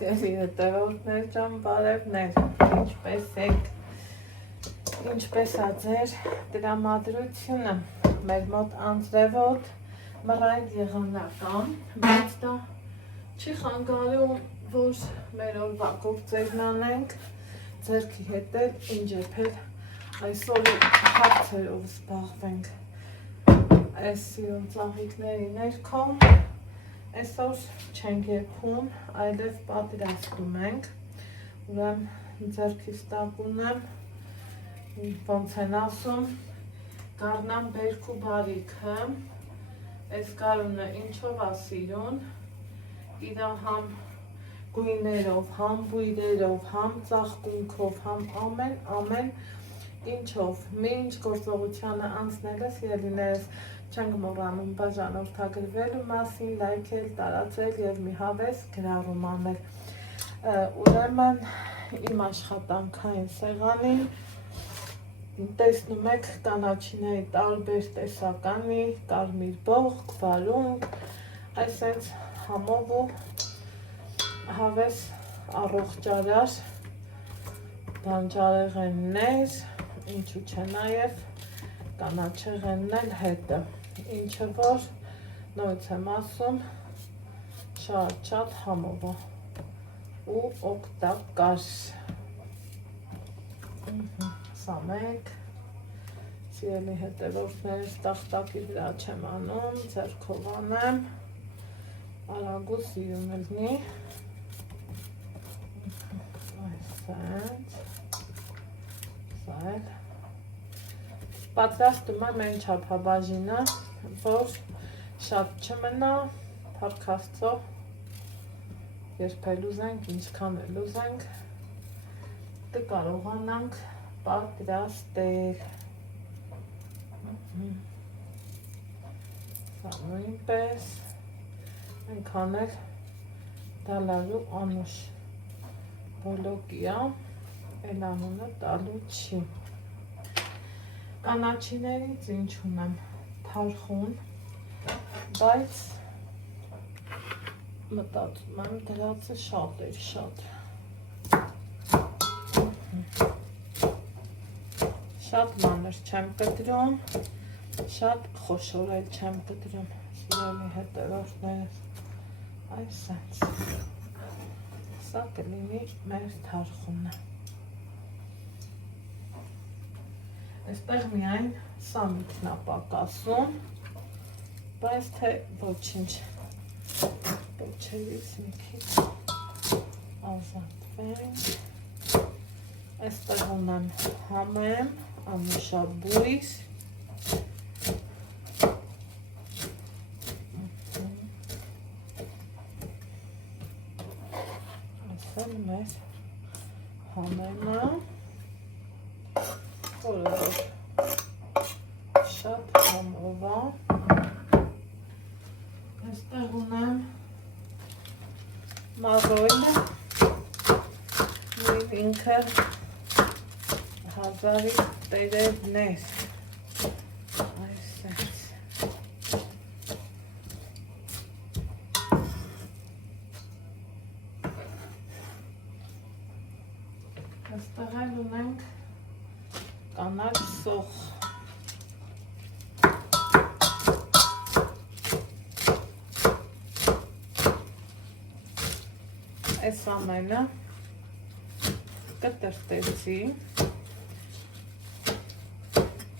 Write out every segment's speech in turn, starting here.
Սիրելի հետևորդներ ջան, բարևներ, ինչպես եք, ինչպես ա ձեր տրամադրությունը, մեր մոտ անձրևոտ, մռայլ եղանական, բայց դա չի խանգարում, որ մեր օրվա գործերն անենք, ձեռքի հետ էլ ինջեպել այսօր հարցերով զբաղվենք, այս սիրուն ծաղիկների ներքո, այսօր չենք եփում, այլև պատրաստում ենք, ուրեմն ձեռքից տակուն եմ, ոնց են ասում, գարնան բերք ու բարիքը, այս գարունը ինչով ա սիրուն, իրա համ գույներով, համ բույրերով, համ ծաղկունքով, համ ամեն ինչով, մի ինչ գործողությանը անցնելը սիրելիներս չենք մոռանում բաժանորդագրվելու մասին, լայքել, տարածել և մի հավես գրառում անել, ուրեմն իմ աշխատանքային սեղանին տեսնում եք կանաչիների տարբեր տեսականի, կարմիր բողոք, վարունգ, այսենց համով ու հավես առողջարար բանջարեղեններ, ինչու չէ նաև կանաչեղենն էլ հետը, ինչը որ նույնց եմ ասում շատ համով ու օգտակար, սամենք, սիրելի հետևորդներ, տախտակի վրա չեմ անում, ձեռքով անեմ, արագ ու սիրուն ելնի, այսենց, սայլ, պատրաստում եմ այն չափաբաժինը, որ շատ չմնա, փառք Աստծո, երբ էլ ուզենք, ինչքան էլ ուզենք, կարողանանք պատրաստել, սա նույնպես, այնքան էլ դալալու անուշ բոլոկի ա, էլ անունը տալու չի, կանաչիներից ինչ ունեմ, թարխուն, բայց մտածում եմ դրածը շատ էր, շատ մանր չեմ կտրում, շատ խոշոր էլ չեմ կտրում, սիրելի հետևորդներս, այսենց, սա կլինի մեր թարխունը, այստեղ միայն սամիքն ա պակասում, բայց թե ոչինչ, պոչելից մի քիչ ազատվենք, այստեղ ունեմ համեմ, անուշաբույս, այսել մեր համեմը, որը որ շատ համով ա, այստեղ ունեմ մազոյլը, նույն ինքը հազարի տերևներ, այսենց, այստեղ էլ ունենք կանաչ սոխ, այս ամենը կտրտեցի,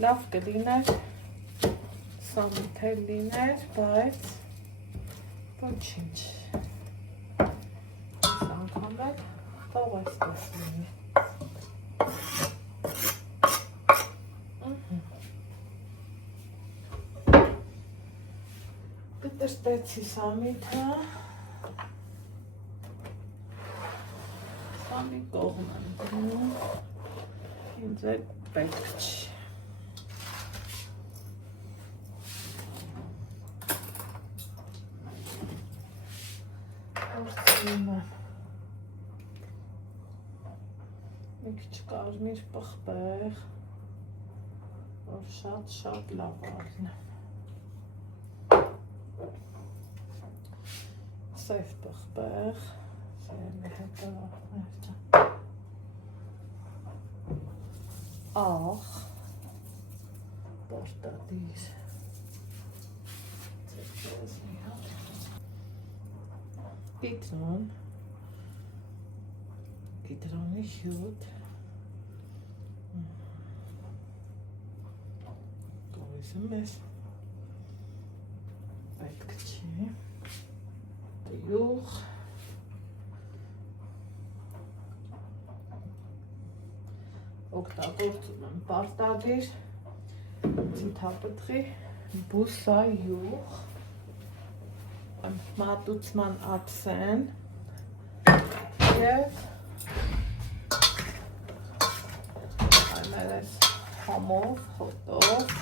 լավ կլիներ, սամիթ էլ լիներ, բայց ոչինչ, այս անգամ էլ թող այսպես լինի, կտրտեցի սամիթը, մի կողմ եմ դնում, ինձ էլ պետք չի, որցնում եմ, մի քիչ կարմիր պղպեղ, որ շատ լավ ալնեմ, սև պղպեղ, սերմի աղ, պարտադիր, կիտրոն, կիտրոնի հյութ, գովիզը մեզ պետք չի, տյուղ, օգտագործում եմ պարտադիր, ձիթապտղի բուսայուղ, մատուցման ափսեն և այմերես համով, հոտով,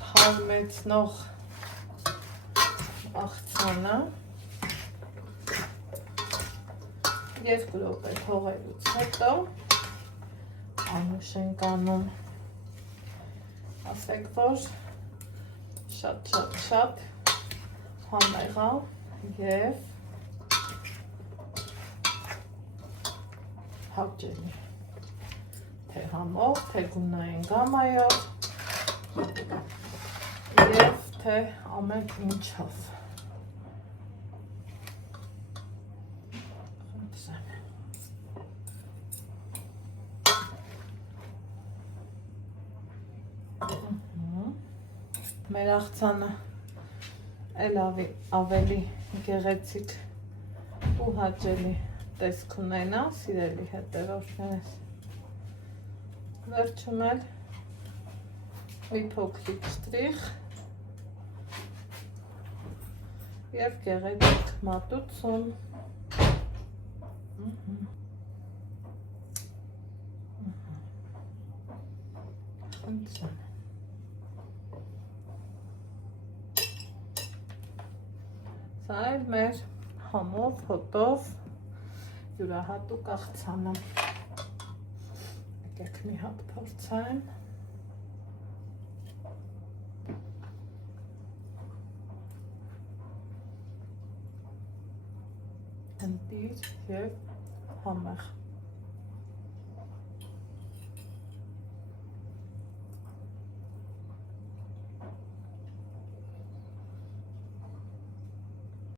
թարմեցնող աղցանը երկու րոպե թողելուց հետո անուշ ենք անում, ասեք, որ շատ համեղա և հաճելի, թե համով, թե գունային գամայով և թե ամեն ինչով։ Մեր աղցանը էլ ավելի գեղեցիկ ու հաճելի տեսք ունենա, սիրելի հետևորդներս։ Վերջում էլ մի փոքրիկ շտրիխ և գեղեցիկ մատուցում։ Սա էլ մեր համով, հոտով յուրահատուկ աղցանը։ Եկեք մի հատ փորձեմ։ Հնդիր և համեղ։